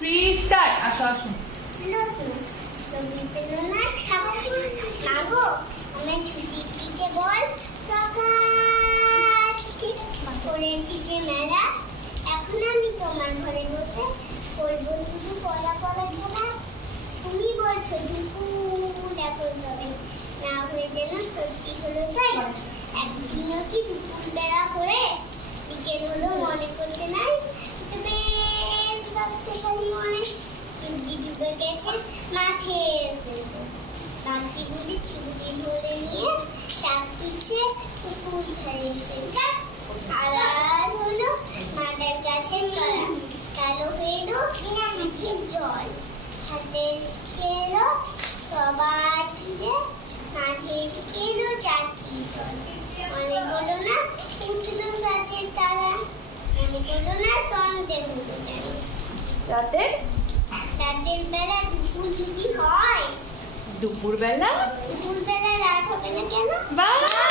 3 start. আসো আসো। করেছি যে মেলা, এখন আমি তোমার ঘরে বসে করবো শুধু পড়া পড়া খেলা। তুমি বলছো দুপুর এখন হবে না হয়ে যেন সত্যি হলো তাই। একদিনও কি দুপুর বেলা করে বিকেল হলো মনে করতে নাই। বেশ রাত্রেখানি মনে সূর্যি ডুবে গেছে মাঠে এসে বাকিগুলি চুটি ধরে নিয়ে চাপ পিছে পুকুর ধারে এসে আড়াল হলো মাদার গাছের তলা। কালো হয়ে এলো বিনা মুখের জল হাতে এলো সবাই ফিরে মাঠে এলো চারটি দল। মনে হলো না উঠলো গাছের তারা, মনে হলো না তন্তে হলো যেন রাতের বেলা দুপুর যদি হয়। দুপুর বেলা রাত হবে না কেন? বাহ।